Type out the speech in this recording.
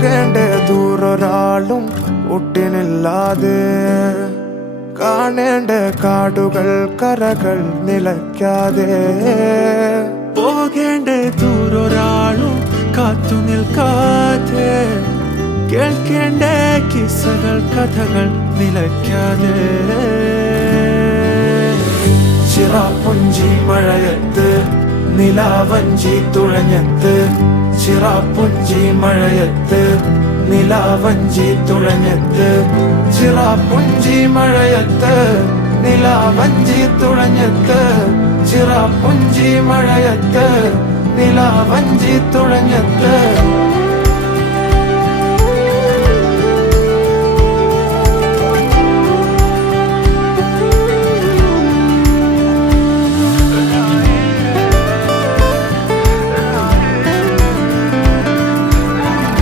പോകേണ്ട ദൂരൊരാളും ഒട്ടിനില്ലാതെ കാണേണ്ട കാടുകൾ കരകൾ നിലയ്ക്കാതെ പോകേണ്ട ദൂരൊരാളും കാത്തു നിൽക്കാതെ കേൾക്കേണ്ട കിസ്സകൾ കഥകൾ നിലയ്ക്കാതെ ചിറാപ്പുഞ്ചി മഴയത്ത് നിലാവഞ്ചി തുഴഞ്ഞത്ത് ചിറാപ്പുഞ്ചി മഴയത്ത് നിലാവഞ്ചി തുഴഞ്ഞത്ത് ചിറാപ്പുഞ്ചി മഴയത്ത് നിലാവഞ്ചി തുഴഞ്ഞത്ത് ചിറാപ്പുഞ്ചി മഴയത്ത് നിലാവഞ്ചി തുഴഞ്ഞത്ത്